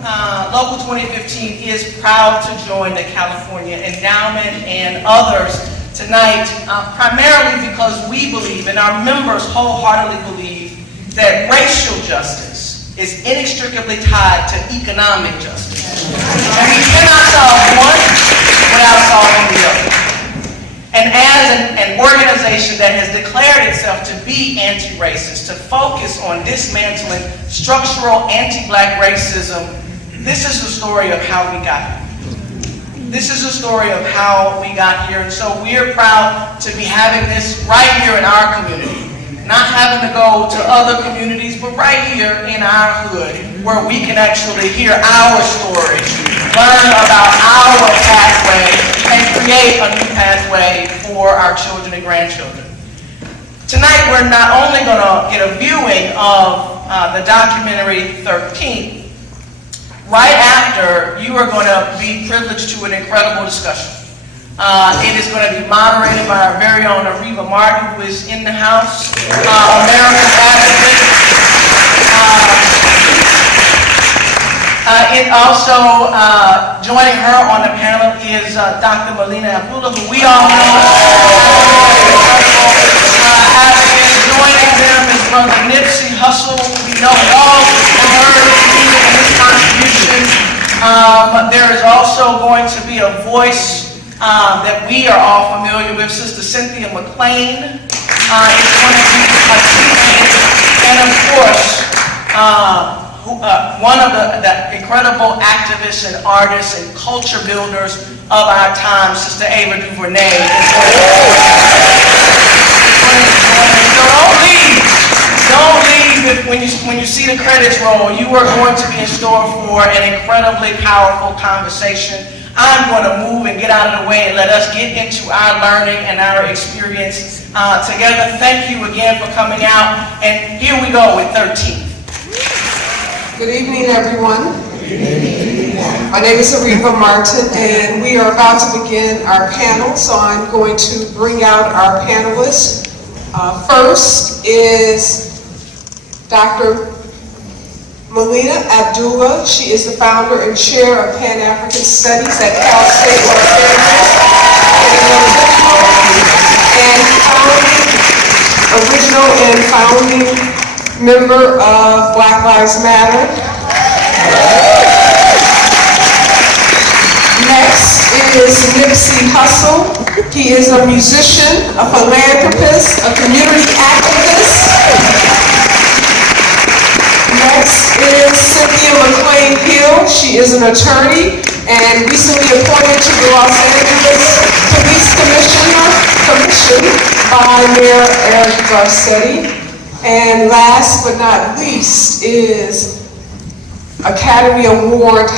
Local 2015 is proud to join the California Endowment and others tonight, primarily because we believe, and our members wholeheartedly believe, that racial justice is inextricably tied to economic justice. And we cannot solve one without solving the other. And as an organization that has declared itself to be anti-racist, to focus on dismantling structural anti-Black racism, this is the story of how we got here. This is the story of how we got here. And so we're proud to be having this right here in our community. Not having to go to other communities, but right here in our hood, where we can actually hear our story, learn about our pathway, and create a new pathway for our children and grandchildren. Tonight, we're not only going to get a viewing of the documentary 13, right after, you are going to be privileged to an incredible discussion. It is going to be moderated by our very own Areva Martin, who is in the house, America's advocate. Also joining her on the panel is Dr. Melina Abdullah, who we all know. Joining them is Brother Nipsey Hussle. We know all heard music and his contribution. There is also going to be a voice that we are all familiar with. Sister Cynthia McClain is going to be a teacher, and of course, one of the incredible activists and artists and culture builders of our time, Sister Ava DuVernay. So don't leave when you see the credits roll. You are going to be in store for an incredibly powerful conversation. I'm going to move and get out of the way and let us get into our learning and our experience together. Thank you again for coming out. And here we go with 13. Good evening, everyone. My name is Areva Martin, and we are about to begin our panel, so I'm going to bring out our panelists. First is Dr. Melina Abdullah. She is the founder and chair of Pan-African Studies at Cal State Los Angeles, and original and founding member of Black Lives Matter. Next is Nipsey Hussle. He is a musician, a philanthropist, a community activist. Next is Cynthia McClain-Hill. She is an attorney and recently appointed to the Los Angeles Police Commission by Mayor Eric Garcetti. And last but not least is Academy Award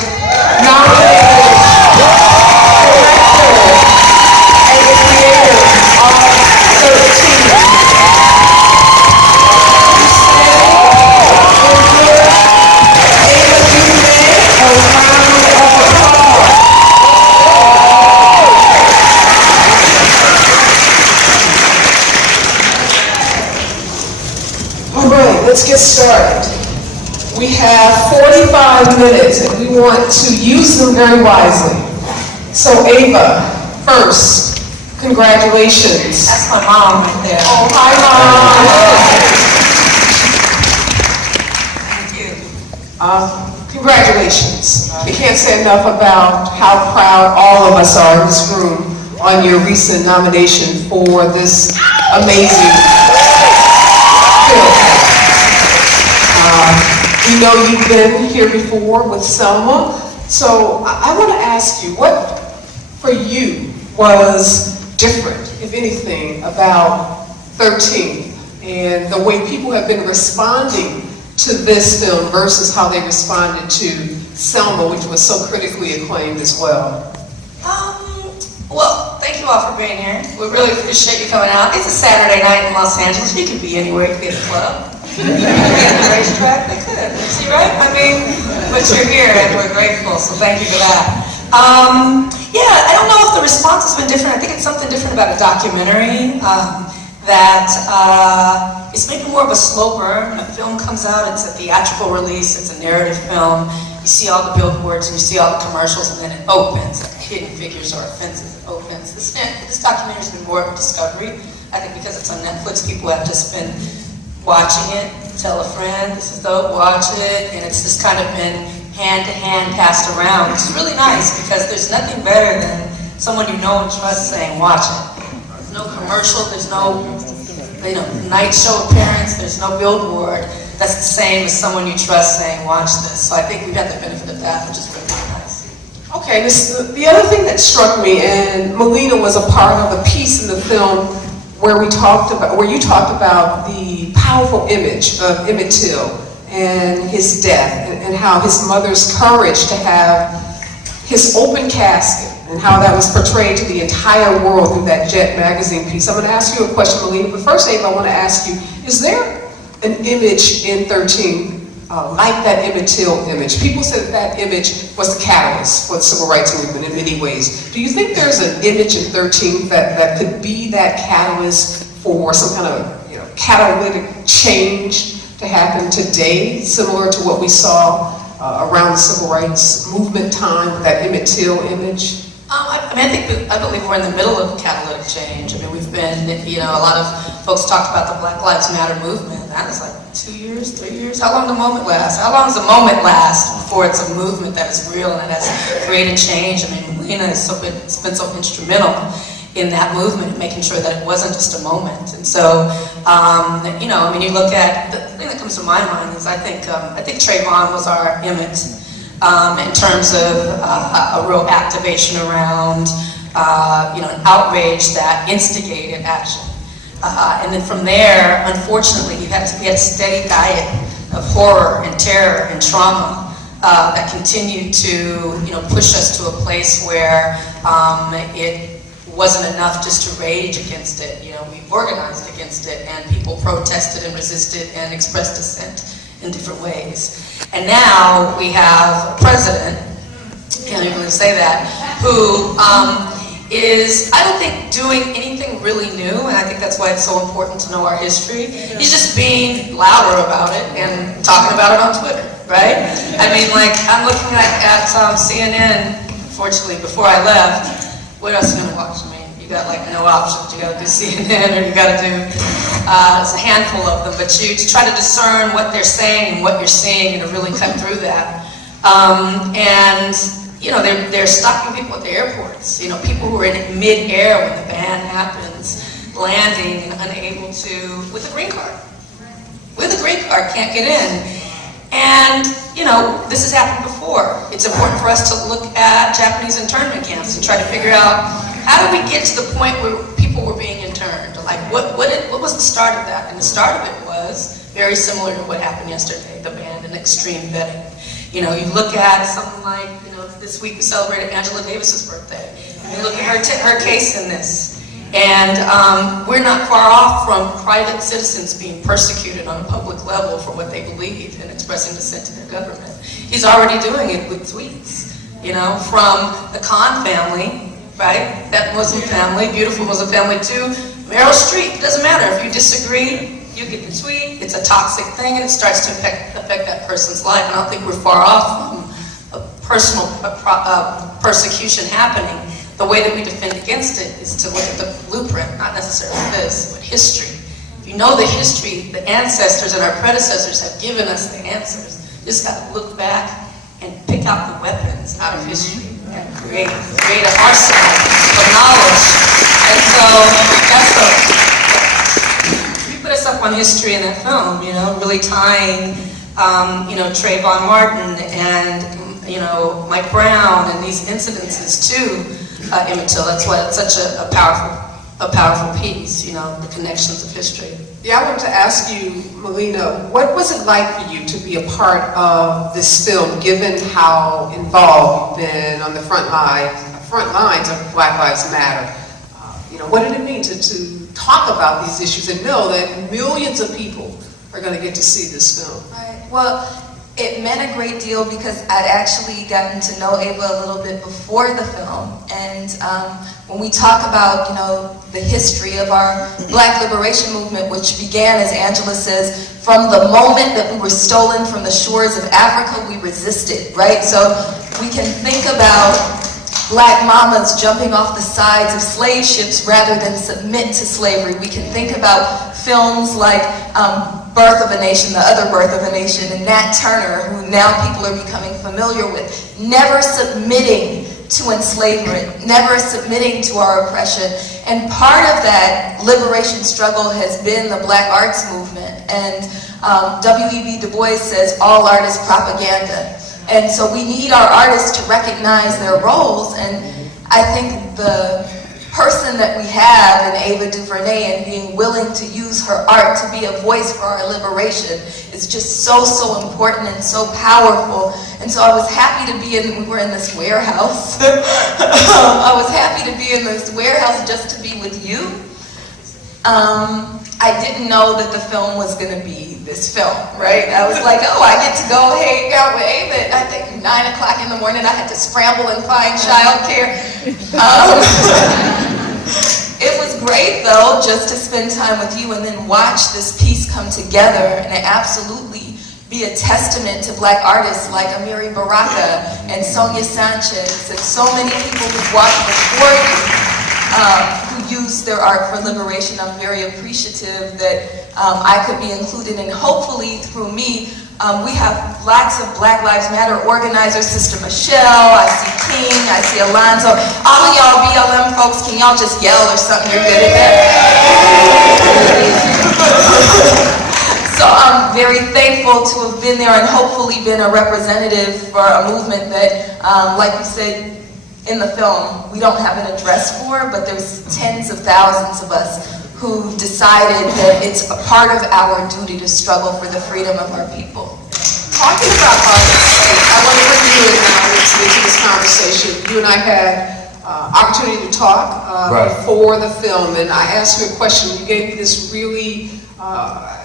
nominated director and the creator of 13. Ava DuVernay, a round of applause. All right, let's get started. We have 45 minutes and we want to use them very wisely. So Ava, first, congratulations. That's my mom right there. Oh, hi, Mom. Thank you. Congratulations. We can't say enough about how proud all of us are in this room on your recent nomination for this amazing film. We know you've been here before with Selma, so I want to ask you, what for you was different, if anything, about 13 and the way people have been responding to this film versus how they responded to Selma, which was so critically acclaimed as well? Well, thank you all for being here. We really appreciate you coming out. It's a Saturday night in Los Angeles. You could be anywhere. You could be at a club. You could be at the racetrack. They could. See, right? I mean, but you're here and we're grateful, so thank you for that. Yeah, I don't know if the response has been different. I think it's something different about a documentary. That it's maybe more of a slow burn. A film comes out, it's a theatrical release, it's a narrative film. you see all the billboards and you see all the commercials, and then it opens, like Hidden Figures or Offenses, it opens. This documentary's been more of a discovery. I think because it's on Netflix, people have just been watching it, tell a friend, this is dope, watch it, and it's just kind of been hand to hand passed around, which is really nice because there's nothing better than someone you know and trust saying, watch it. There's no commercial, there's no night show appearance, there's no billboard. That's the same as someone you trust saying, watch this. So I think we've got the benefit of that, which is really, really nice. Okay, the other thing that struck me, and Melina was a part of a piece in the film where you talked about the powerful image of Emmett Till and his death, and how his mother's courage to have his open casket, and how that was portrayed to the entire world through that Jet magazine piece. I'm going to ask you a question, Melina, but first, Ava, I want to ask you, is there an image in 13 like that Emmett Till image? People said that image was the catalyst for the civil rights movement in many ways. Do you think there's an image in 13 that could be that catalyst for some kind of catalytic change to happen today, similar to what we saw around the civil rights movement time with that Emmett Till image? I believe we're in the middle of catalytic change. We've been, a lot of folks talked about the Black Lives Matter movement. That was like 2 years, 3 years. How long does the moment last? How long does the moment last before it's a movement that is real and that has created change? Melina has been so instrumental in that movement, making sure that it wasn't just a moment. And so, you look at, the thing that comes to my mind is I think Trayvon was our Emmett. In terms of a real activation around, an outrage that instigated action. And then from there, unfortunately, we had a steady diet of horror and terror and trauma that continued to, push us to a place where it wasn't enough just to rage against it. We organized against it, and people protested and resisted and expressed dissent in different ways. And now we have a president, can't even really say that, who is, I don't think, doing anything really new, and I think that's why it's so important to know our history. He's just being louder about it and talking about it on Twitter, right? I'm looking at CNN, fortunately, before I left. What else are you gonna watch? You got no options. You gotta do CNN, or you gotta do, it's a handful of them, but you try to discern what they're saying and what you're seeing and to really cut through that. They're stopping people at the airports. People who are in mid-air when the ban happens, landing and unable to, with a green card. With a green card, can't get in. And, this has happened before. It's important for us to look at Japanese internment camps and try to figure out, how did we get to the point where people were being interned? What was the start of that? And the start of it was very similar to what happened yesterday, the ban and extreme vetting. You look at something like, this week we celebrated Angela Davis's birthday. You look at her case in this. And we're not far off from private citizens being persecuted on a public level for what they believe and expressing dissent to their government. He's already doing it with tweets, from the Khan family, right? That Muslim family, beautiful Muslim family, to Meryl Streep. It doesn't matter. If you disagree, you get the tweet. It's a toxic thing, and it starts to affect that person's life. And I don't think we're far off from a personal persecution happening. The way that we defend against it is to look at the blueprint, not necessarily this, but history. If you know the history, the ancestors and our predecessors have given us the answers. You just got to look back and pick out the weapons out of history and create an arsenal of knowledge. And so we put us up on history in that film, really tying, Trayvon Martin and, Mike Brown and these incidences to Emmett Till. That's why it's such a powerful piece, the connections of history. Yeah, I wanted to ask you, Melina, what was it like for you to be a part of this film, given how involved you've been on the front lines of Black Lives Matter? What did it mean to talk about these issues and know that millions of people are going to get to see this film? Right. Well, It meant a great deal because I'd actually gotten to know Ava a little bit before the film, and when we talk about, you know, the history of our Black liberation movement, which began, as Angela says, from the moment that we were stolen from the shores of Africa, we resisted, right? So we can think about Black mamas jumping off the sides of slave ships rather than submit to slavery. We can think about films like Birth of a Nation, The Other Birth of a Nation, and Nat Turner, who now people are becoming familiar with, never submitting to enslavement, never submitting to our oppression. And part of that liberation struggle has been the Black arts movement. And W.E.B. Du Bois says, all art is propaganda. And so we need our artists to recognize their roles. And I think the person that we have in Ava DuVernay and being willing to use her art to be a voice for our liberation is just so, so important and so powerful. And so I was happy to be we were in this warehouse. I was happy to be in this warehouse just to be with you. I didn't know that the film was going to be this film, right? I was like, oh, I get to go hang out with Ava. I think 9 o'clock in the morning, I had to scramble and find childcare. It was great, though, just to spend time with you and then watch this piece come together and absolutely be a testament to Black artists like Amiri Baraka and Sonia Sanchez and so many people who've walked before you who used their art for liberation. I'm very appreciative that I could be included, and hopefully through me, we have lots of Black Lives Matter organizers, Sister Michelle, I see King, I see Alonzo. All of y'all BLM folks, can y'all just yell or something? You're good at that. So I'm very thankful to have been there and hopefully been a representative for a movement that, like you said in the film, we don't have an address for, but there's tens of thousands of us who decided that it's a part of our duty to struggle for the freedom of our people. Talking about artists, I want to bring you in now into this conversation. You and I had opportunity to talk before the film, and I asked you a question. You gave me this really,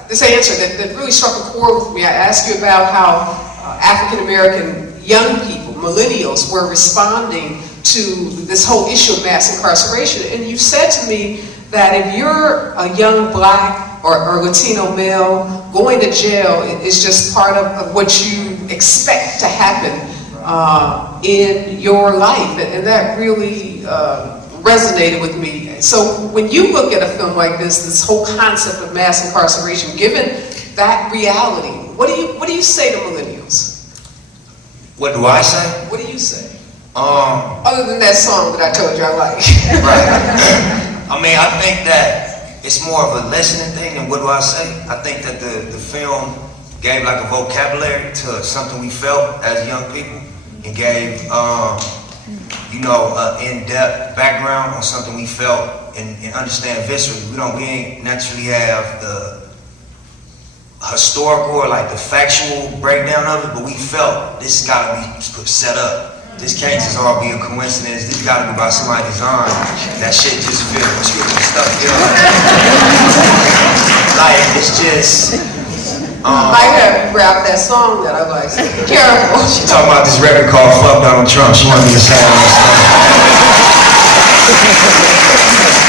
this answer that really struck a chord with me. I asked you about how African-American young people, millennials, were responding to this whole issue of mass incarceration. And you said to me that if you're a young Black or Latino male, going to jail is just part of what you expect to happen in your life. And that really resonated with me. So when you look at a film like this whole concept of mass incarceration, given that reality, what do you say to millennials? What do I say? What do you say? Other than that song that I told you I like. Right. I mean, I think that it's more of a listening thing than what do I say. I think that the film gave like a vocabulary to something we felt as young people. It gave, you know, an in-depth background on something we felt and understand viscerally. We ain't naturally have the historical or like the factual breakdown of it, but we felt this has got to be set up. This can't just all be a coincidence. This got to be by somebody's design. That shit just feels stuff feel like it's just. I have grabbed that song that I like. Be careful. She talking about this record called "Fuck Donald Trump." She wanted me to say all that stuff.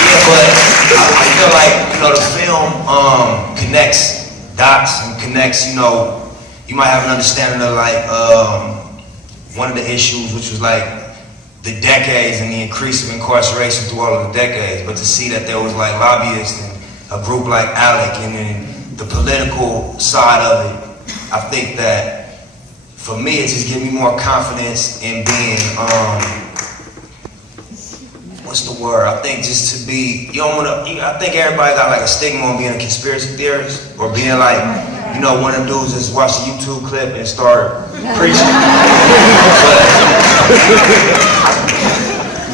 Yeah, but I feel like, you know, the film connects dots and connects. You know, you might have an understanding of like. One of the issues, which was like the decades and the increase of incarceration through all of the decades, but to see that there was like lobbyists and a group like ALEC and then the political side of it, I think that for me it just gives me more confidence in being, what's the word? I think just to be, you don't want to, I think everybody got like a stigma on being a conspiracy theorist or being like, you know, one of them dudes just watch a YouTube clip and start preaching. But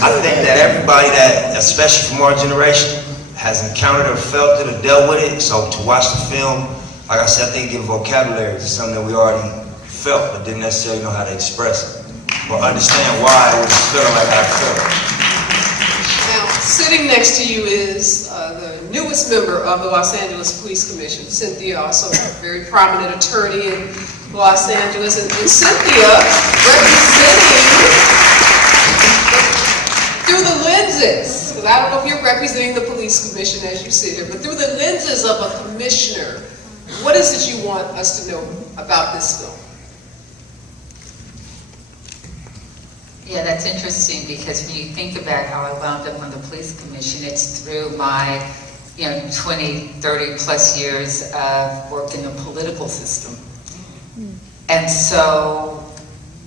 I think that everybody that, especially from our generation, has encountered or felt it or dealt with it. So to watch the film, like I said, I think it gives vocabulary to something that we already felt but didn't necessarily know how to express it or understand why it was feeling like I felt. Now, sitting next to you is the newest member of the Los Angeles Police Commission, Cynthia, also a very prominent attorney. And Los Angeles, and Cynthia representing through the lenses, because I don't know if you're representing the police commission as you sit here, but through the lenses of a commissioner, what is it you want us to know about this film? Yeah, that's interesting, because when you think about how I wound up on the police commission, it's through my 20, 30 plus years of work in the political system. And so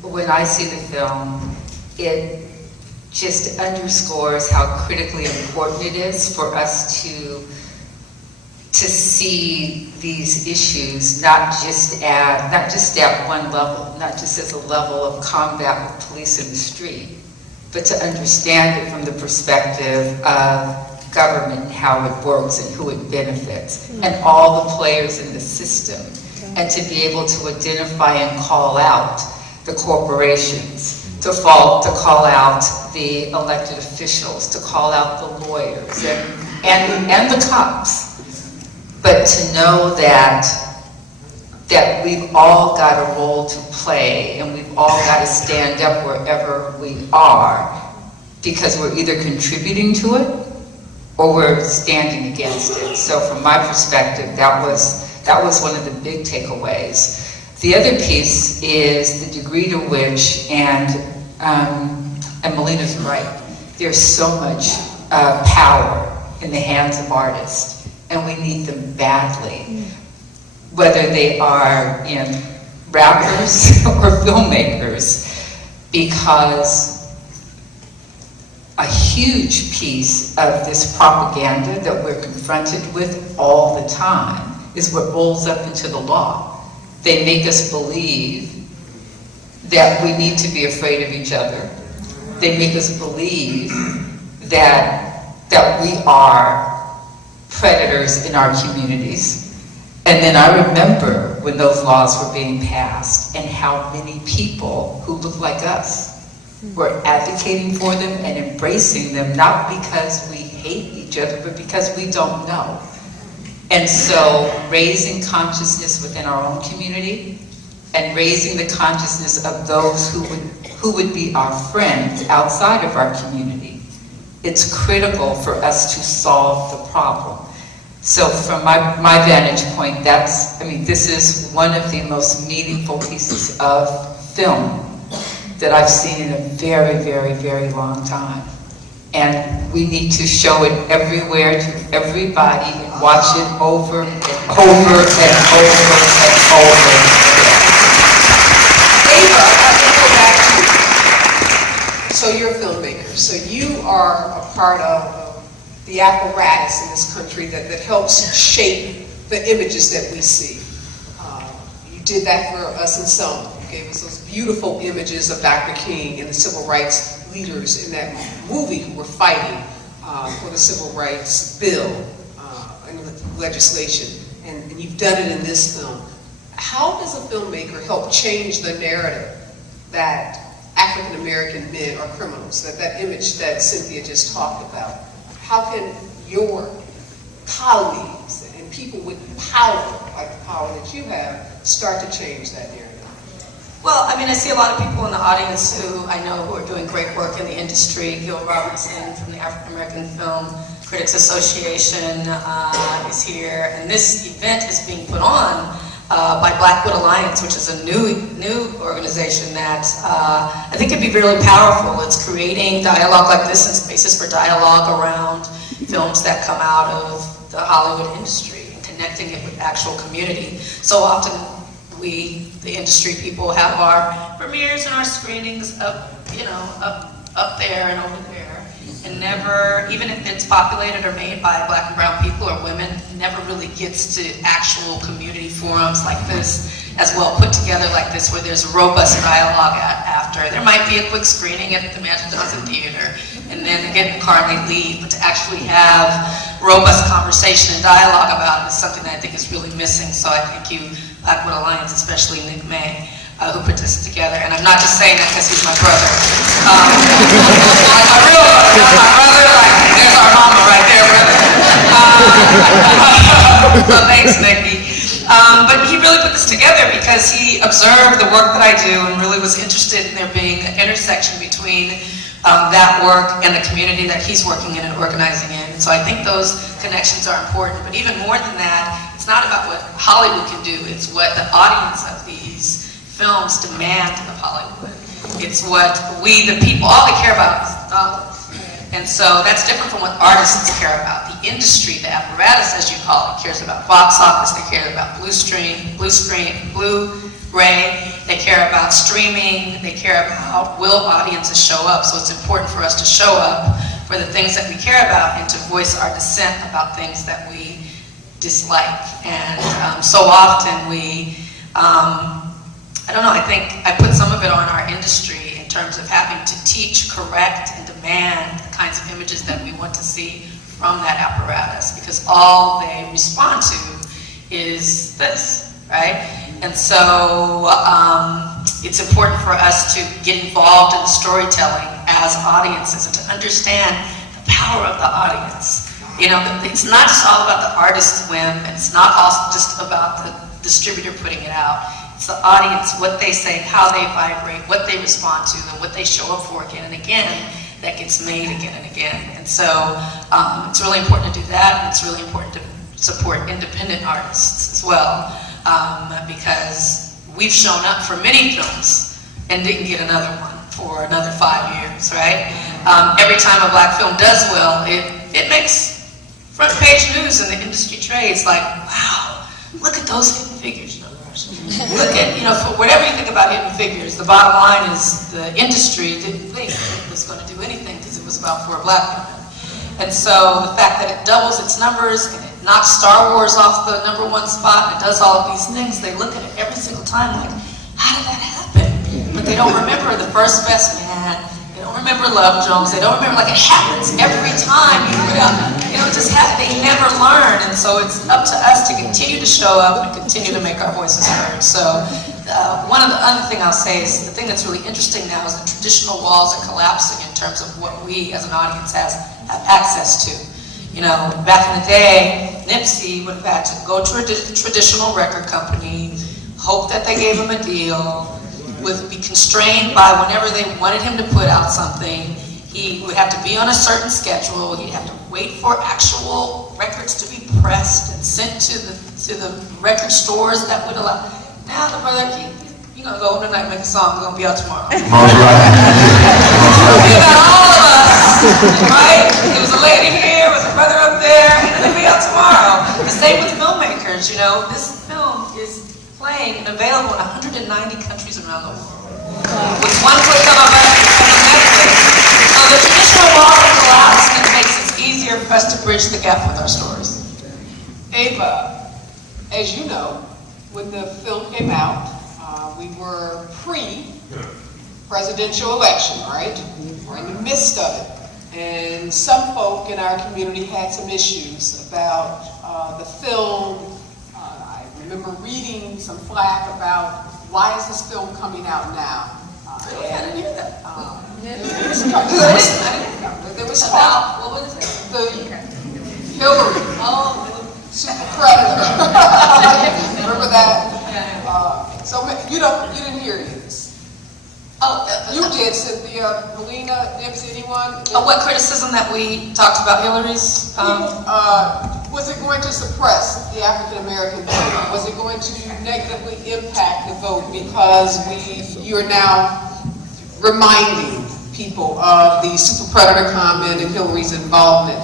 when I see the film, it just underscores how critically important it is for us to see these issues not just at one level, not just as a level of combat with police in the street, but to understand it from the perspective of government and how it works and who it benefits, and all the players in the system, and to be able to identify and call out the corporations, to call out the elected officials, to call out the lawyers and the cops. But to know that we've all got a role to play, and we've all got to stand up wherever we are, because we're either contributing to it or we're standing against it. So from my perspective, that was one of the big takeaways. The other piece is the degree to which, and Melina's right, there's so much power in the hands of artists, and we need them badly, whether they are rappers or filmmakers, because a huge piece of this propaganda that we're confronted with all the time is what rolls up into the law. They make us believe that we need to be afraid of each other. They make us believe that we are predators in our communities. And then I remember when those laws were being passed and how many people who look like us were advocating for them and embracing them, not because we hate each other, but because we don't know. And so raising consciousness within our own community and raising the consciousness of those who would be our friends outside of our community, it's critical for us to solve the problem. So from my vantage point, this is one of the most meaningful pieces of film that I've seen in a very, very, very long time. And we need to show it everywhere to everybody and watch it over and over and over and over again. Ava, I'm going to go back to you. So you're a filmmaker. So you are a part of the apparatus in this country that helps shape the images that we see. You did that for us in Selma. You gave us those beautiful images of Dr. King and the civil rights leaders in that movie who were fighting for the civil rights bill and legislation. And you've done it in this film. How does a filmmaker help change the narrative that African American men are criminals, that image that Cynthia just talked about? How can your colleagues and people with power, like the power that you have, start to change that narrative? Well, I see a lot of people in the audience who I know who are doing great work in the industry. Gil Robertson from the African American Film Critics Association is here, and this event is being put on by Blackwood Alliance, which is a new organization that I think could be really powerful. It's creating dialogue like this and spaces for dialogue around films that come out of the Hollywood industry and connecting it with actual community. So often we, the industry people, have our premieres and our screenings up there and over there, and never, even if it's populated or made by Black and brown people or women, never really gets to actual community forums like this, as well put together like this, where there's robust dialogue after. There might be a quick screening at the Magic Johnson Theater, and then they get in the car and they leave, but to actually have robust conversation and dialogue about it is something that I think is really missing. So I thank you, Blackwood Alliance, especially Nick May, who put this together. And I'm not just saying that because he's my brother. Like my real brother, not my brother. Like, there's our mama right there, brother. So thanks, Nikki. But he really put this together because he observed the work that I do and really was interested in there being an intersection between that work and the community that he's working in and organizing in. And so I think those connections are important. But even more than that, it's not about what Hollywood can do. It's what the audience of these films demand of Hollywood. It's what we, the people, all they care about is dollars. And so that's different from what artists care about. The industry, the apparatus, as you call it, cares about box office. They care about Blu-ray. They care about streaming. They care about will audiences show up. So it's important for us to show up for the things that we care about and to voice our dissent about things that we dislike. And so often we, I don't know, I think I put some of it on our industry in terms of having to teach, correct, and demand the kinds of images that we want to see from that apparatus, because all they respond to is this, right? And so it's important for us to get involved in the storytelling as audiences and to understand the power of the audience. You know, it's not just all about the artist's whim, and it's not also just about the distributor putting it out. It's the audience, what they say, how they vibrate, what they respond to, and what they show up for again and again that gets made again and again. And so it's really important to do that, and it's really important to support independent artists as well, because we've shown up for many films and didn't get another one for another 5 years, right? Every time a black film does well, it makes front page news in the industry trades, like, wow, look at those hidden figures. Look at, you know, for whatever you think about hidden figures, the bottom line is the industry didn't think it was going to do anything because it was about 4 black women. And so the fact that it doubles its numbers and it knocks Star Wars off the #1 spot and it does all of these things, they look at it every single time like, how did that happen? But they don't remember the First Best Man. They don't remember Love Jones. They don't remember, like, it happens every time. You know, it just happens. They never learn. And so it's up to us to continue to show up and continue to make our voices heard. So one of the other thing I'll say is the thing that's really interesting now is the traditional walls are collapsing in terms of what we as an audience have access to. You know, back in the day, Nipsey would have had to go to a traditional record company, hope that they gave him a deal, would be constrained by whenever they wanted him to put out something. He would have to be on a certain schedule. He'd have to wait for actual records to be pressed and sent to the record stores that would allow. Now the brother, you're gonna go home tonight and make a song. We're gonna be out tomorrow. You got all of us, right? There was a lady here, was a brother up there, and they'll be out tomorrow. The same with filmmakers. You know, this film is playing and available in 190 countries around the world. With one click of a button on Netflix. So the traditional wall of collapse, and it makes it easier for us to bridge the gap with our stories. Ava, as you know, when the film came out, we were pre-presidential election, right? We're in the midst of it. And some folk in our community had some issues about the film. I remember reading some flack about why is this film coming out now? I didn't hear that. There was talk. What was it? The Hillary, super predator. Remember that? So you didn't hear any of this. You did, Cynthia, Melina, Nipsey, anyone? What criticism that we talked about Hillary's? Was it going to suppress the African American vote? Was it going to negatively impact the vote because you're now reminding people of the super predator comment and Hillary's involvement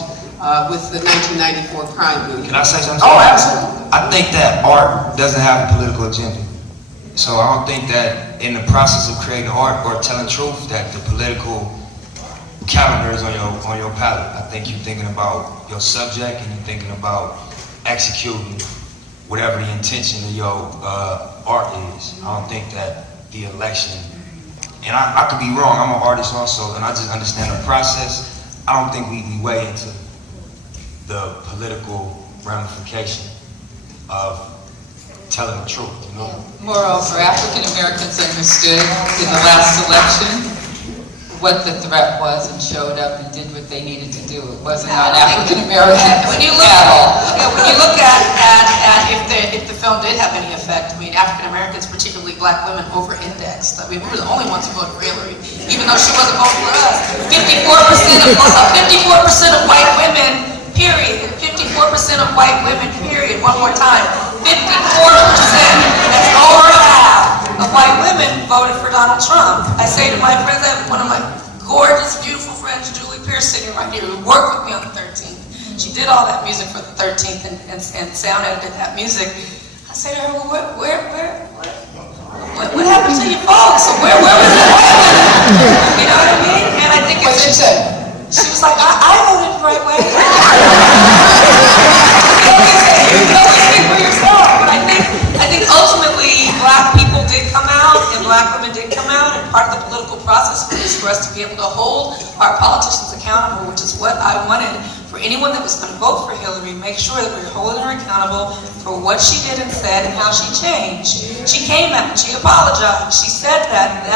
with the 1994 crime movie? Can I say something? Oh, absolutely. I think that art doesn't have a political agenda. So I don't think that in the process of creating art or telling truth that the political calendar is on your palette. I think you're thinking about your subject and you're thinking about executing whatever the intention of your art is. I don't think that the election, and I could be wrong, I'm an artist also, and I just understand the process. I don't think we weigh into the political ramification of telling the truth, you know? Moreover, African Americans understood in the last election what the threat was and showed up and did what they needed to do. It wasn't on African Americans When you look at all. when you look at if the film did have any effect, I mean, African Americans, particularly black women, over-indexed. I mean, we were the only ones who voted for Hillary, even though she wasn't voting for us. 54% of white women, period. 54% of white women, period. One more time. 54%. That's over half of white women voted for Donald Trump. I say to my friends, I have one of my gorgeous, beautiful friends, Julie Pierce, sitting right here, who worked with me on the 13th. She did all that music for the 13th and sound edited that music. I say to her, well, what happened to you folks? Where was the white women? You know what I mean? And I think What she said? she was like, I voted the right way. You know, think for yourself. But I think ultimately black people did come out and black women did come out, and part of the political process was for us to be able to hold our politicians accountable, which is what I wanted for anyone that was going to vote for Hillary. Make sure that we were holding her accountable for what she did and said and how she changed. She came out, she apologized. She said that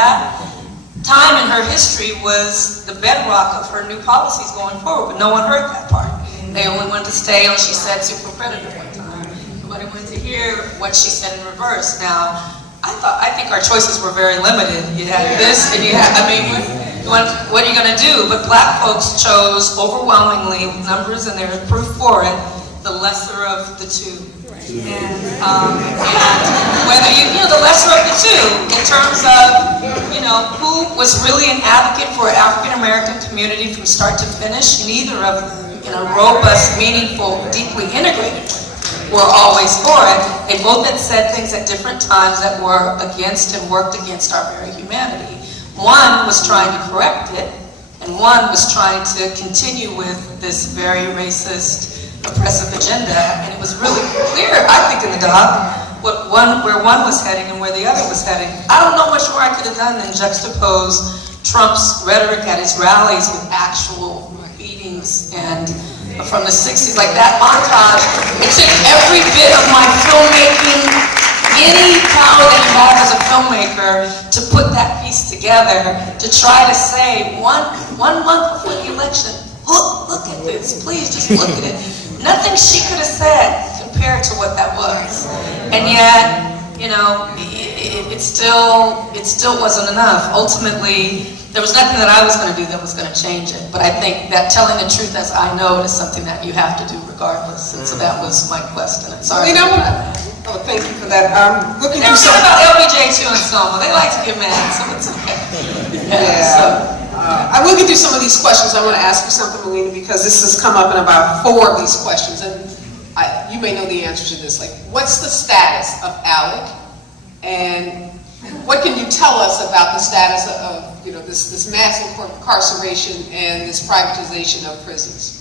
time in her history was the bedrock of her new policies going forward, but no one heard that part. They only wanted to stay on, she said, super predator one time. Nobody wanted to hear what she said in reverse. Now, I think our choices were very limited. You had this, and you had, I mean, what are you going to do? But black folks chose overwhelmingly, with numbers and there's proof for it, the lesser of the two. And whether you know, the lesser of the two, in terms of, you know, who was really an advocate for African American community from start to finish, neither of them, in a robust, meaningful, deeply integrated way, were always for it. They both had said things at different times that were against and worked against our very humanity. One was trying to correct it, and one was trying to continue with this very racist, oppressive agenda, and it was really clear, I think, in the doc, where one was heading and where the other was heading. I don't know much more I could have done than juxtapose Trump's rhetoric at his rallies with actual beatings and from the 60s, like that montage. It took every bit of my filmmaking, any power that you have as a filmmaker, to put that piece together, to try to say, one month before the election, look at this, please just look at it. Nothing she could have said compared to what that was. And yet, you know, it still wasn't enough. Ultimately, there was nothing that I was going to do that was going to change it. But I think that telling the truth as I know it is something that you have to do regardless. And so that was my quest. And sorry. You know what? Oh, thank you for that. Looking They were through talking about LBJ too and Selma. They like to get mad, so it's okay. I'm looking through some of these questions. I want to ask you something, Melina, because this has come up in about 4 of these questions, and you may know the answer to this. Like, what's the status of ALEC, and what can you tell us about the status of, you know, this mass incarceration and this privatization of prisons?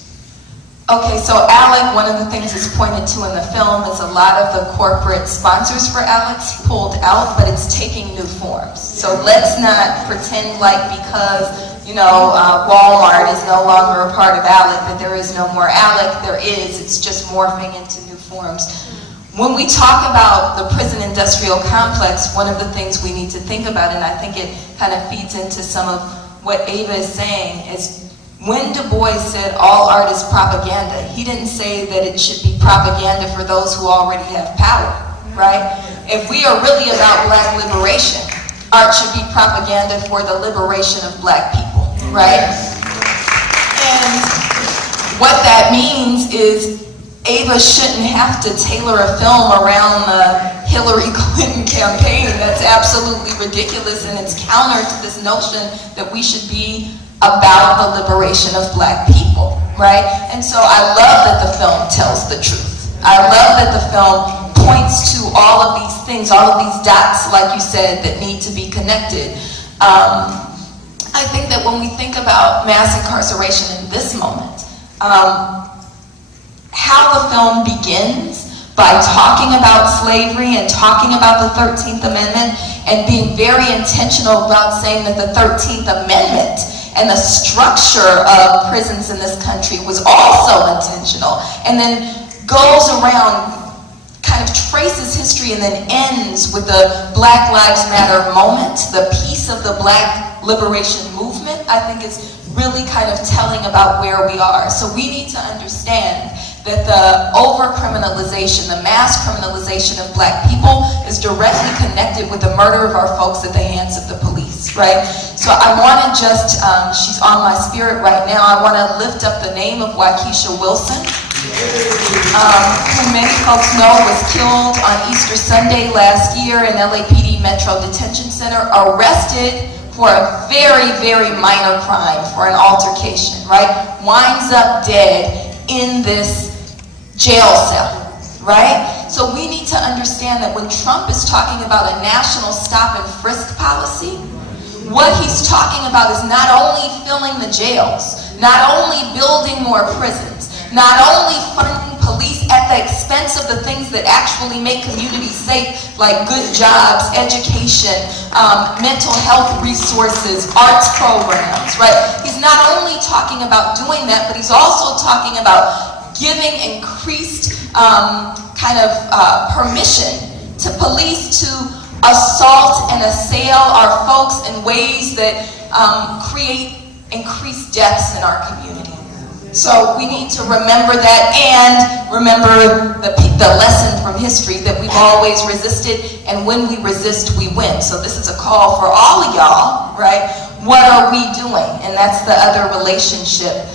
Okay, so ALEC, one of the things that's pointed to in the film is a lot of the corporate sponsors for ALEC's pulled out, but it's taking new forms. So let's not pretend like because, you know, Walmart is no longer a part of ALEC, that there is no more ALEC. There is, it's just morphing into new forms. When we talk about the prison industrial complex, one of the things we need to think about, and I think it kind of feeds into some of what Ava is saying, is when Du Bois said all art is propaganda, he didn't say that it should be propaganda for those who already have power, right? If we are really about black liberation, art should be propaganda for the liberation of black people, right? And what that means is Ava shouldn't have to tailor a film around the Hillary Clinton campaign. That's absolutely ridiculous, and it's counter to this notion that we should be about the liberation of black people, right? And so I love that the film tells the truth. I love that the film points to all of these things, all of these dots, like you said, that need to be connected. I think that when we think about mass incarceration in this moment, how the film begins by talking about slavery and talking about the 13th Amendment and being very intentional about saying that the 13th Amendment and the structure of prisons in this country was also intentional, and then goes around, kind of traces history, and then ends with the Black Lives Matter moment, the piece of the Black liberation movement, I think it's really kind of telling about where we are. So we need to understand that the over-criminalization, the mass criminalization of Black people is directly connected with the murder of our folks at the hands of the police, right? So I want to just, she's on my spirit right now, I want to lift up the name of Waukesha Wilson, who many folks know was killed on Easter Sunday last year in LAPD Metro Detention Center, arrested for a very, very minor crime, for an altercation, right? Winds up dead in this jail cell, right? So we need to understand that when Trump is talking about a national stop and frisk policy, what he's talking about is not only filling the jails, not only building more prisons, not only funding police at the expense of the things that actually make communities safe, like good jobs, education, mental health resources, arts programs, right? He's not only talking about doing that, but he's also talking about giving increased permission to police to assault and assail our folks in ways that create increased deaths in our community. So we need to remember that and remember the lesson from history that we've always resisted, and when we resist, we win. So this is a call for all of y'all, right? What are we doing? And that's the other relationship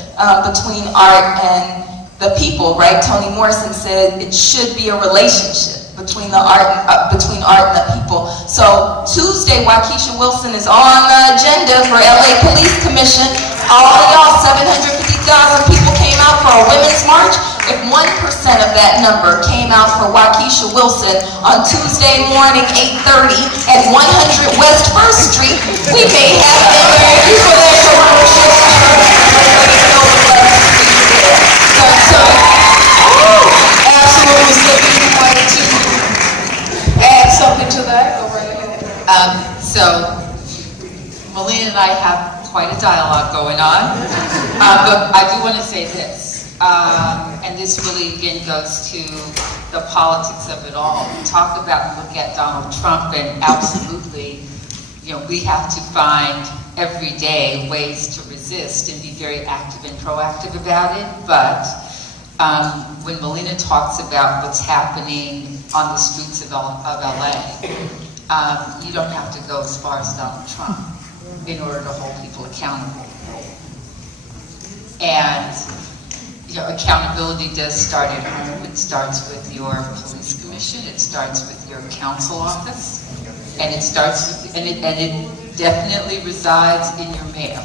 between art and the people, right? Toni Morrison said it should be a relationship between art and the people. So Tuesday, Waukesha Wilson is on the agenda for LA Police Commission. All of y'all, 750,000 people came out for a women's march. If 1% of that number came out for Waukesha Wilson on Tuesday morning, 8:30 at 100 West 1st Street, we may have many people there for absolutely. Cynthia, you wanted to add something to that? Go right ahead. So, Melina and I have quite a dialogue going on, but I do want to say this, and this really again goes to the politics of it all. We talk about and look at Donald Trump, and absolutely, we have to find every day ways to resist and be very active and proactive about it, but when Melina talks about what's happening on the streets of LA, you don't have to go as far as Donald Trump in order to hold people accountable. And accountability does start at home. It starts with your police commission. It starts with your council office, and it starts with, and it definitely resides in your mayor.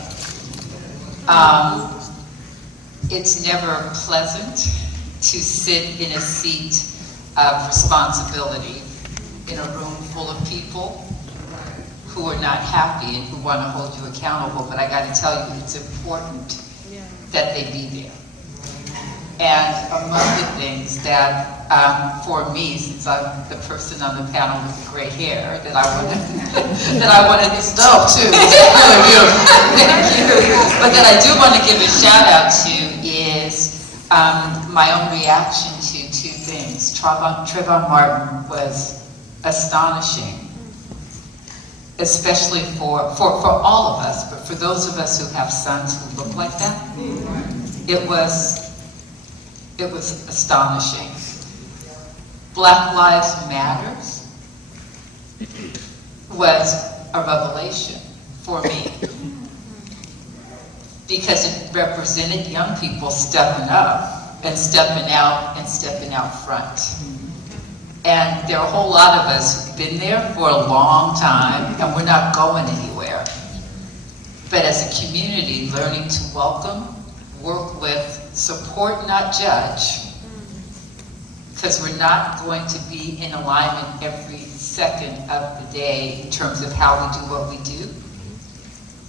It's never pleasant to sit in a seat of responsibility in a room full of people who are not happy and who want to hold you accountable, but I got to tell you, it's important that they be there. And among the things that, for me, since I'm the person on the panel with the gray hair, that I wanted to stop too. It's really beautiful. Thank you. But that I do want to give a shout out to is my own reaction to two things. Trayvon Martin was astonishing, especially for all of us, but for those of us who have sons who look like that, it was astonishing. Black Lives Matters was a revelation for me because it represented young people stepping up and stepping out and stepping out front. And there are a whole lot of us who've been there for a long time and we're not going anywhere. But as a community, learning to welcome, work with, support, not judge, because we're not going to be in alignment every second of the day in terms of how we do what we do.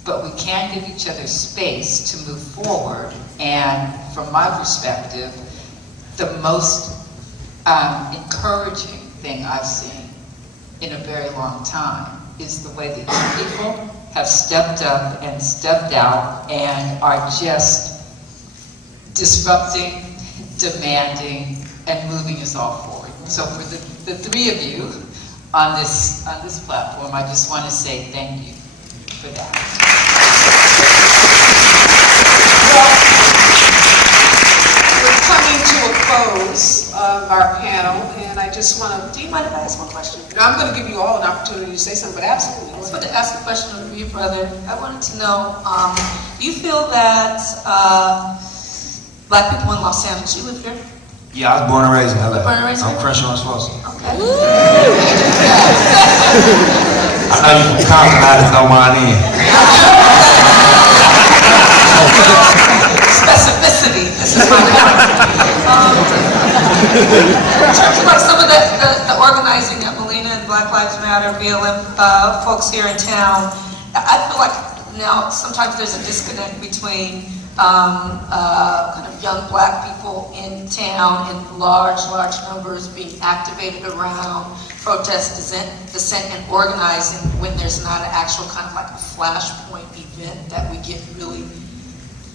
But we can give each other space to move forward. And from my perspective, the most encouraging thing I've seen in a very long time is the way that young people have stepped up and stepped out and are just disrupting, demanding, and moving us all forward. So for the three of you on this platform, I just want to say thank you. for that. We're coming to a close of our panel, and I just want to, Do you mind if I ask one question? I'm going to give you all an opportunity to say something, but absolutely. I just wanted to ask a question of you, brother. I wanted to know, do you feel that Black people in Los Angeles, you live here? Yeah, I was born and raised in LA. Born and raised in I'm LA? Crenshaw and Slauson. Okay. I know you from Compton, I just know mine in. Specificity, this is my in terms of like some of the organizing at Melina and Black Lives Matter, BLM folks here in town, I feel like now sometimes there's a disconnect between kind of young Black people in town in large numbers being activated around protest, dissent, and organizing when there's not an actual kind of like a flashpoint event that we get really,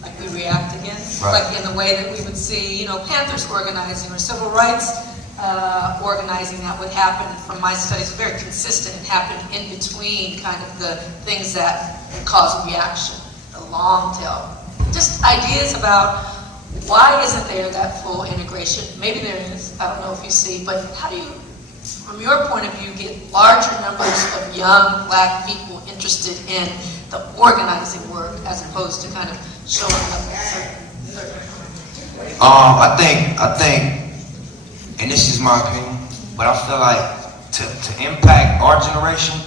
like we react against. Right. Like in the way that we would see, you know, Panthers organizing or civil rights organizing that would happen from my studies, very consistent and happen in between kind of the things that cause reaction, the long tail. Just ideas about why isn't there that full integration? Maybe there is, I don't know if you see, but how do you, from your point of view, get larger numbers of young Black people interested in the organizing work as opposed to kind of showing up at certain I think, and this is my opinion, but I feel like to impact our generation,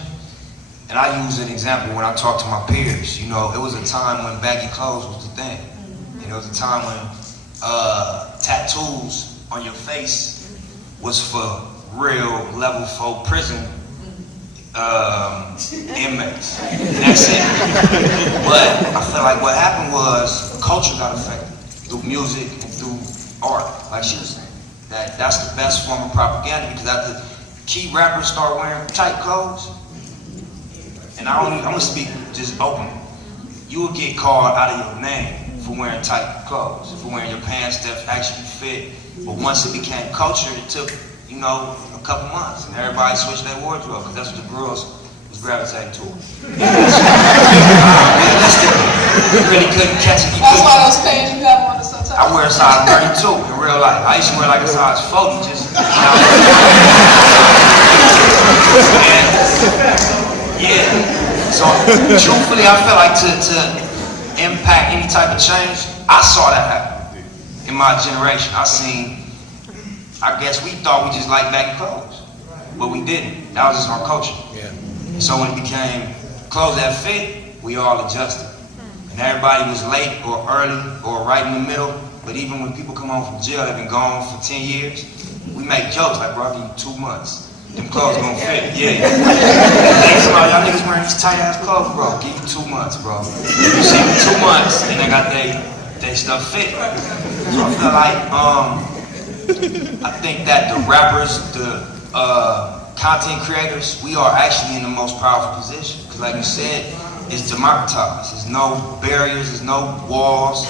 and I use an example when I talk to my peers, you know, it was a time when baggy clothes was the thing. You know, it was a time when tattoos on your face was for real level 4 prison inmates. That's it. But I feel like what happened was culture got affected through music and through art, like she was saying. That's the best form of propaganda, because after key rappers start wearing tight clothes, and I'm gonna speak just open, you will get called out of your name for wearing tight clothes, for wearing your pants that actually fit. But once it became culture, it took, you know, a couple months, and everybody switched their wardrobe, because that's what the girls was gravitating to. You really couldn't catch it. That's why those pants you have on are so tight. I wear a size 32 in real life. I used to wear like a size 40, just, you know. Yeah. So truthfully, I feel like to impact any type of change, I saw that happen in my generation. I guess we thought we just liked baggy clothes, but we didn't. That was just our culture. Yeah. So when it became clothes that fit, we all adjusted. And everybody was late or early or right in the middle. But even when people come home from jail, they've been gone for 10 years, we make jokes like, bro, I'll give you 2 months. Them clothes gonna fit, yeah. Y'all niggas wearing these tight ass clothes, bro. Give you 2 months, bro. You see me 2 months, and they got they stuff fit. So I feel like, I think that the rappers, the content creators, we are actually in the most powerful position. Because like you said, it's democratized. There's no barriers, there's no walls.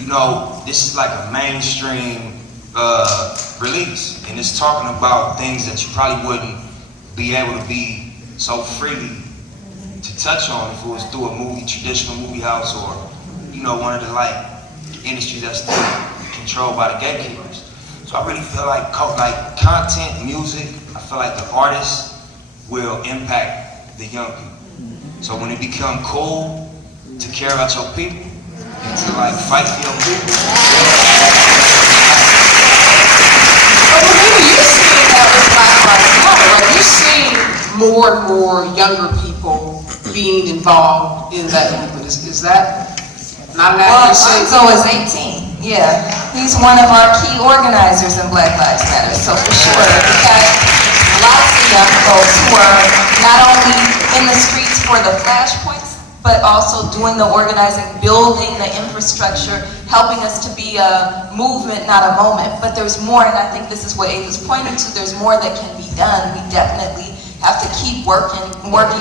You know, this is like a mainstream release, and it's talking about things that you probably wouldn't be able to be so freely to touch on if it was through a movie, traditional movie house, or, you know, one of the like industries that's still controlled by the gatekeepers. So I really feel like content, music, I feel like the artists will impact the young people. So when it become cool to care about your people and to like fight for your people. But you're seeing that with Black Lives Matter, right? You're seeing more and more younger people being involved in that movement. Is that not an accurate statement? Enzo is 18, yeah. He's one of our key organizers in Black Lives Matter, so for sure. We got lots of young folks who are not only in the streets for the flashpoints, but also doing the organizing, building the infrastructure, helping us to be a movement, not a moment. But there's more, and I think this is what Ava's pointing to, there's more that can be done. We definitely have to keep working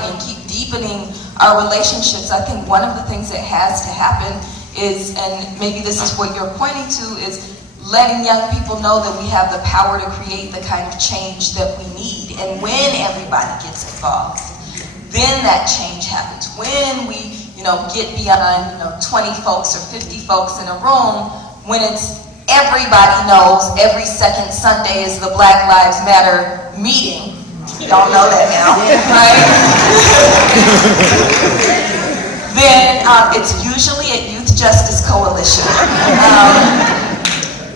and keep deepening our relationships. I think one of the things that has to happen is, and maybe this is what you're pointing to, is letting young people know that we have the power to create the kind of change that we need. And when everybody gets involved, then that change happens. When we, get beyond, 20 folks or 50 folks in a room, when it's everybody knows every second Sunday is the Black Lives Matter meeting. Y'all know that now, right? Then it's usually a Youth Justice Coalition.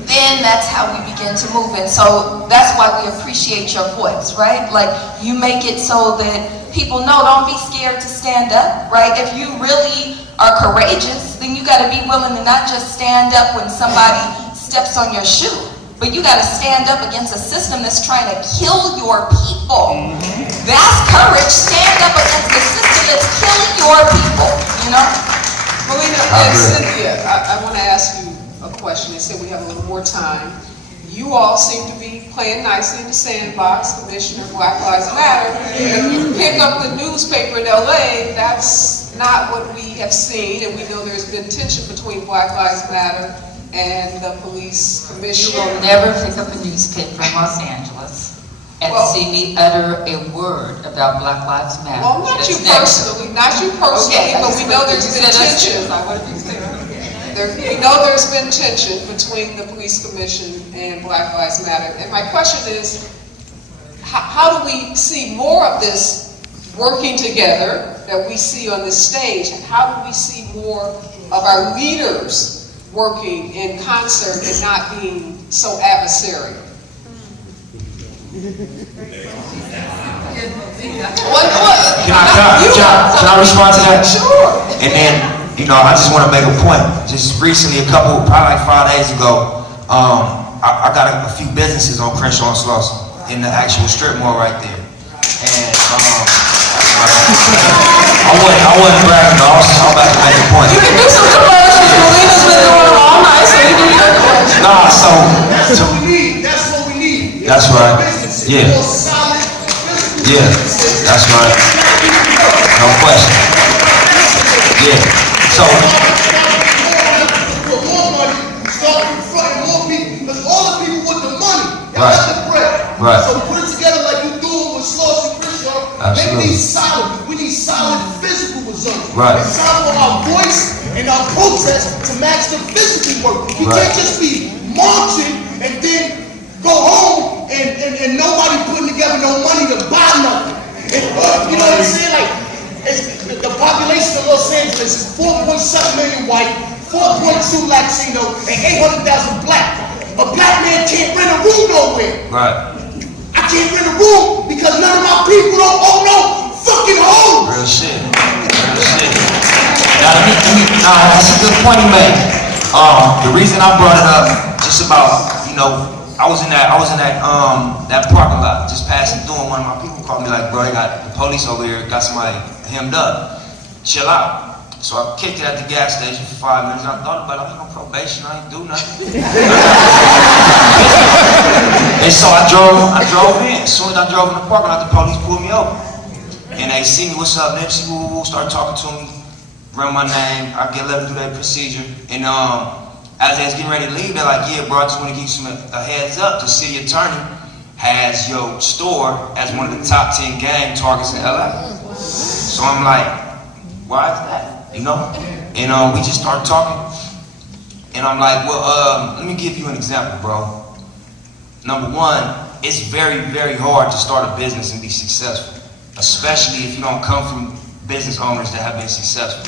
Then that's how we begin to move. And so that's why we appreciate your voice, right? Like, you make it so that people know, don't be scared to stand up, right? If you really are courageous, then you gotta be willing to not just stand up when somebody steps on your shoe, but you gotta stand up against a system that's trying to kill your people. That's courage. Stand up against the system that's killing your people, Melina and Cynthia, I want to ask you a question. They said we have a little more time. You all seem to be playing nicely in the sandbox, Commissioner, Black Lives Matter. If you pick up the newspaper in LA, that's not what we have seen, and we know there's been tension between Black Lives Matter and the police You commissioner. will never pick up a newspaper in Los Angeles and see me utter a word about Black Lives Matter. Well, not That's you never. personally, but we know there's been tension. We know there's been tension between the police commission and Black Lives Matter. And my question is, how do we see more of this working together that we see on this stage? And how do we see more of our leaders working in concert and not being so adversarial? Can I respond to that? Sure. And then, I just want to make a point. Just recently, probably like 5 days ago, I got a few businesses on Crenshaw and Slauson in the actual strip mall right there. And I wasn't bragging, though. I was about to make a point. You can do some commercials. Melina's been doing it all night, so you can do your commercials. Nah, That's what we need. That's what we need. That's right. Yeah. More solid. Yeah, that's right. No question. Yeah. So. For more money, start confronting more people, because all the people with the money, y'all Right. got the bread. Right. So put it together like you doing with Sloss and Crenshaw. Absolutely. Make these solid. We need solid physical results. Right. It's time for our voice and our protest to match the physical work. We Right. can't just be marching and then go home and nobody putting together no money to buy nothing. And, you know what I'm saying? Like, the population of Los Angeles is 4.7 million white, 4.2 Latino, and 800,000 black. A black man can't rent a room nowhere. Right. I can't rent a room because none of my people don't own no fucking home. Real shit. Real shit. Now, that's a good point you made. The reason I brought it up, just about, I was in that parking lot, just passing through, and one of my people called me like, bro, they got the police over here, got somebody hemmed up. Chill out. So I kicked it at the gas station for 5 minutes. I thought about it, I'm on probation, I ain't do nothing. And so I drove in. As soon as I drove in the parking lot, the police pulled me over. And they see me, what's up, Nipsey, woo, start talking to me, run my name, I get let them do that procedure. And as they was getting ready to leave, they're like, yeah, bro, I just want to give you a heads up. The city attorney has your store as one of the top 10 gang targets in LA. So I'm like, why is that? And we just started talking. And I'm like, well, let me give you an example, bro. Number one, it's very, very hard to start a business and be successful, especially if you don't come from business owners that have been successful.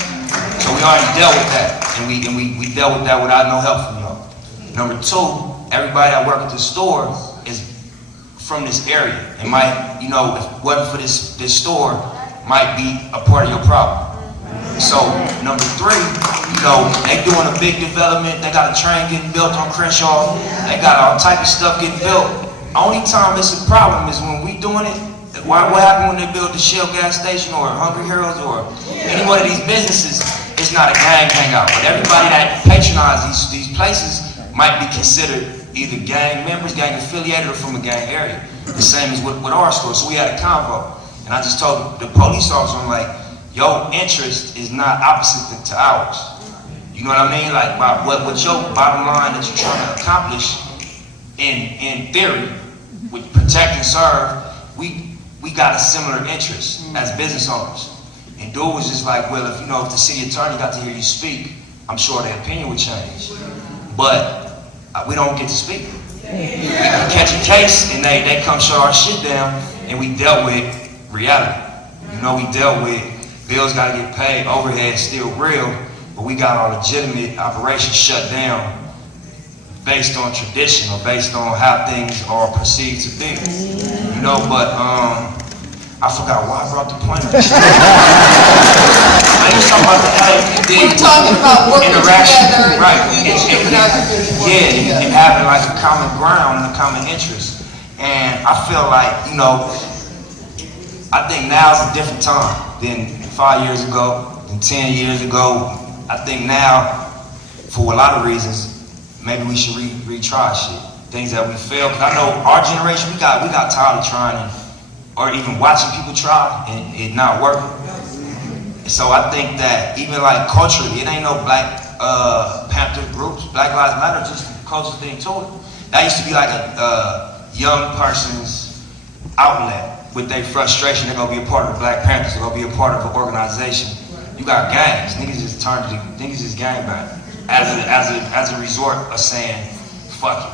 So we already dealt with that, and we dealt with that without no help from y'all. Number two, everybody that work at the store is from this area, and might, if it wasn't for this store, might be a part of your problem. So number three, they doing a big development. They got a train getting built on Crenshaw. They got all type of stuff getting built. Only time it's a problem is when we doing it. What happened when they built the Shell gas station or Hungry Heroes or any one of these businesses? It's not a gang hangout, but everybody that patronize these places might be considered either gang members, gang affiliated, or from a gang area. The same as with our store. So we had a convo, and I just told the police officer, I'm like, your interest is not opposite to ours. You know what I mean? Like, what your bottom line that you're trying to accomplish in theory, with protect and serve, we got a similar interest as business owners. And dude was just like, well, if the city attorney got to hear you speak, I'm sure their opinion would change. But we don't get to speak. We catch a case and they come shut our shit down, and we dealt with reality. We dealt with bills gotta get paid, overhead still real, but we got our legitimate operations shut down based on tradition or based on how things are perceived to be. But I forgot why I brought the point up. We're talking about working together and right? and Having like a common ground and a common interest. And I feel like, I think now's a different time than 5 years ago, than 10 years ago. I think now, for a lot of reasons, maybe we should retry shit. Things that we failed. Cause I know our generation, we got tired of trying or even watching people try and it not working. So I think that even like culturally, it ain't no Black Panther groups. Black Lives Matter just the closest thing to it. That used to be like a young person's outlet with their frustration. They're gonna be a part of the Black Panthers. They're gonna be a part of an organization. You got gangs. Niggas just gangbang as a resort of saying fuck it.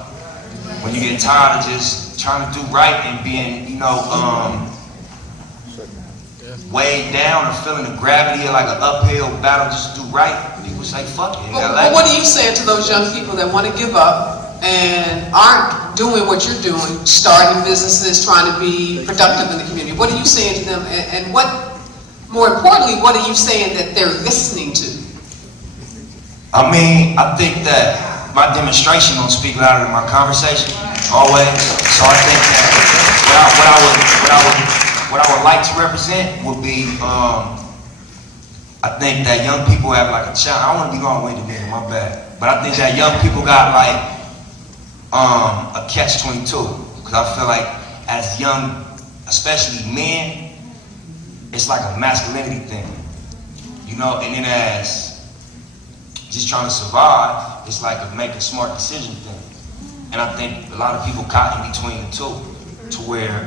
When you get tired of just trying to do right and being, weighed down or feeling the gravity of like an uphill battle just to do right, people say fuck it. But what are you saying to those young people that want to give up and aren't doing what you're doing, starting businesses, trying to be productive in the community? What are you saying to them? And what, more importantly, what are you saying that they're listening to? I mean, I think that my demonstration don't speak louder than my conversation, always. So I think that what I would like to represent would be, I think that young people have like a challenge. I don't want to be long-winded, nigga, my bad. But I think that young people got like a catch-22. Because I feel like as young, especially men, it's like a masculinity thing. And then as just trying to survive, it's like a make a smart decision thing. And I think a lot of people caught in between the two, to where,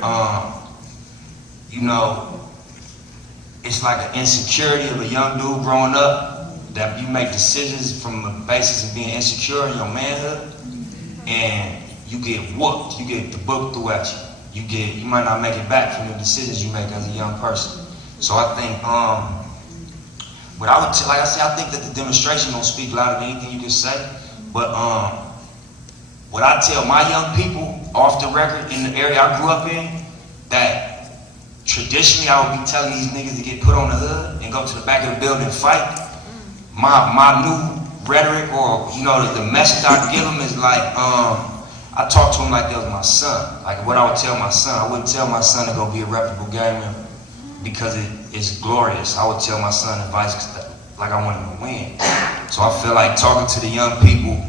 it's like an insecurity of a young dude growing up, that you make decisions from the basis of being insecure in your manhood, and you get whooped, you get the book through at you. You might not make it back from the decisions you make as a young person. So I think, like I said, I think that the demonstration don't speak louder than anything you can say. But what I tell my young people off the record in the area I grew up in, that traditionally I would be telling these niggas to get put on the hood and go to the back of the building and fight. My new rhetoric, or the message I give them is like, I talk to them like they was my son. Like what I would tell my son. I wouldn't tell my son to go be a reputable gang member because it's glorious. I would tell my son advice like I want him to win. So I feel like talking to the young people,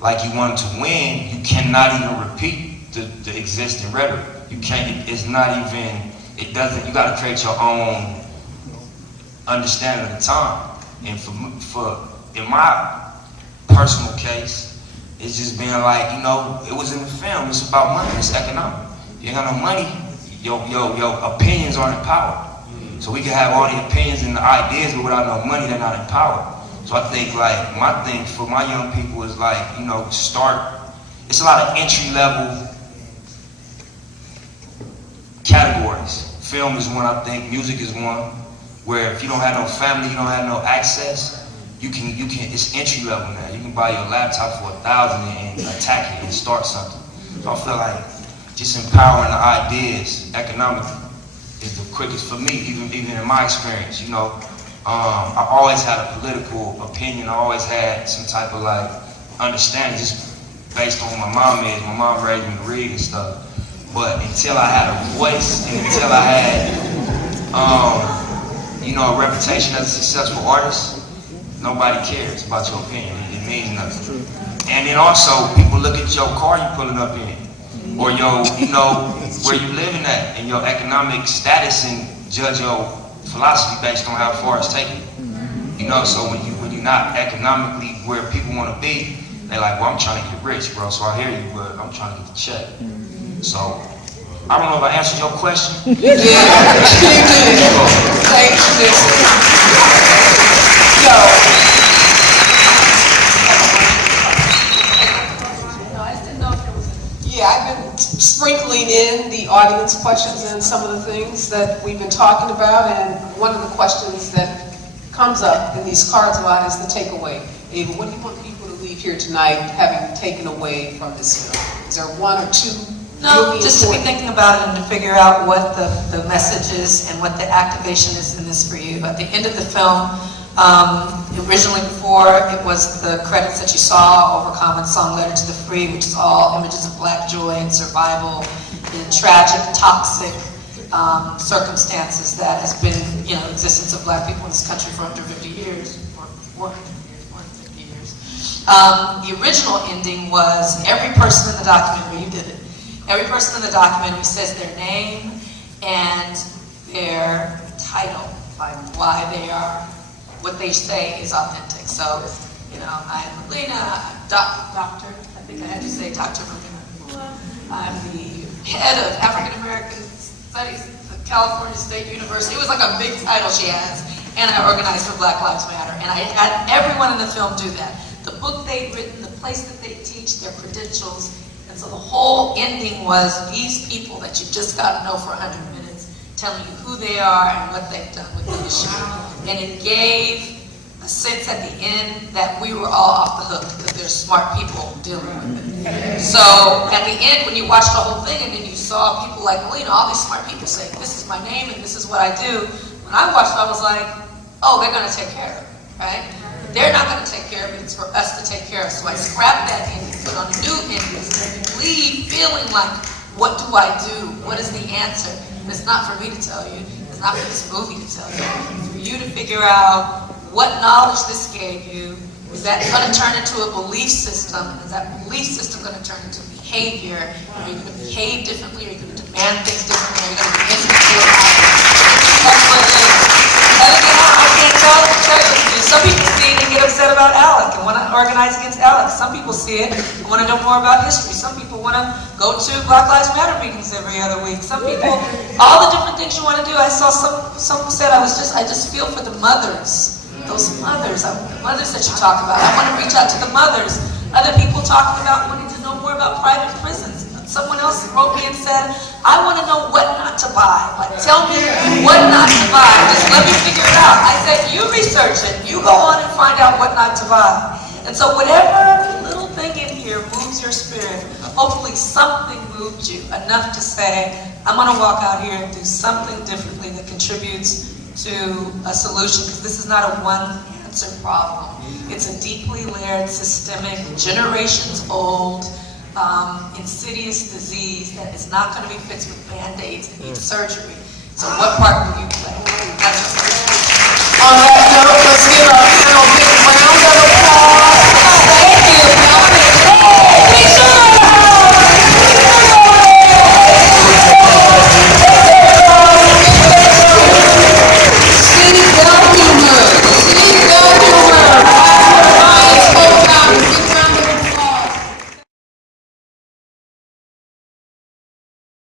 like you want them to win, you cannot even repeat the existing rhetoric. You can't, it's not even, it doesn't, you gotta create your own understanding of the time. And in my personal case, it's just being like, it was in the film, it's about money, it's economic. If you ain't got no money, your opinions aren't empowered. So we can have all the opinions and the ideas, but without no money, they're not empowered. So I think like, my thing for my young people is like, it's a lot of entry level categories. Film is one, I think, music is one, where if you don't have no family, you don't have no access, you can, it's entry level now. You can buy your laptop for $1,000 and attack it and start something. So I feel like just empowering the ideas economically is the quickest for me, even in my experience, I always had a political opinion. I always had some type of like understanding just based on who my mom is. My mom raised me to read and stuff. But until I had a voice and until I had, a reputation as a successful artist, nobody cares about your opinion. It means nothing. And then also, people look at your car you pulling up in, or your, where you living at, and your economic status, and judge your philosophy based on how far it's taken. So when you're not economically where people want to be, they're like, well, I'm trying to get rich, bro. So I hear you, but I'm trying to get the check. So I don't know if I answered your question. You did. You did. Thank you, Nipsey. Yeah, I've been sprinkling in the audience questions and some of the things that we've been talking about, and one of the questions that comes up in these cards a lot is the takeaway. Ava, what do you want people to leave here tonight having taken away from this film? Is there one or two? No, really just to be important? thinking about it and to figure out what the message is and what the activation is in this for you. At the end of the film, originally before it was the credits that you saw, Overcome and Song Letter to the Free, which is all images of Black joy and survival in tragic, toxic circumstances that has been, existence of Black people in this country for 150 years, or 450 years. The original ending was every person in the documentary, you did it, every person in the documentary says their name and their title, like why they are, what they say is authentic. So, I'm Melina, doctor, I think I had to say Dr. Melina Abdullah. I'm the head of African American Studies at California State University. It was like a big title she has. And I organized for Black Lives Matter. And I had everyone in the film do that. The book they'd written, the place that they teach, their credentials. And so the whole ending was these people that you just got to know for 100 minutes, telling you who they are and what they've done with the issue. And it gave a sense at the end that we were all off the hook because there's smart people dealing with it. So at the end, when you watched the whole thing and then you saw people like Melina, all these smart people saying, this is my name and this is what I do. When I watched it, I was like, oh, they're going to take care of it, right? They're not going to take care of it, it's for us to take care of it. So I scrapped that ending, put on a new ending, so you leave feeling like, what do I do? What is the answer? And it's not for me to tell you, it's not for this movie to tell you. It's for you to figure out what knowledge this gave you. Is that going to turn into a belief system? Is that belief system going to turn into behavior? Are you going to behave differently? Are you going to demand things differently? Are you going to be insecure? That's what it is. And again, I can't tell you. Some people see it and get upset about Alec and want to organize against Alec. Some people see it and want to know more about history. Some people want to go to Black Lives Matter meetings every other week. Some people, all the different things you want to do. I saw someone said, I just feel for the mothers. Those mothers, the mothers that you talk about. I want to reach out to the mothers. Other people talking about wanting to know more about private prisons. Someone else wrote me and said, I want to know what not to buy. Like, tell me what not to buy. Just let me figure it out. I said, you research it. You go on and find out what not to buy. And so whatever little thing in here moves your spirit, hopefully something moved you enough to say, I'm going to walk out here and do something differently that contributes to a solution, because this is not a one-answer problem. It's a deeply layered, systemic, generations-old, insidious disease that is not going to be fixed with Band-Aids and needs surgery. So what part will you play?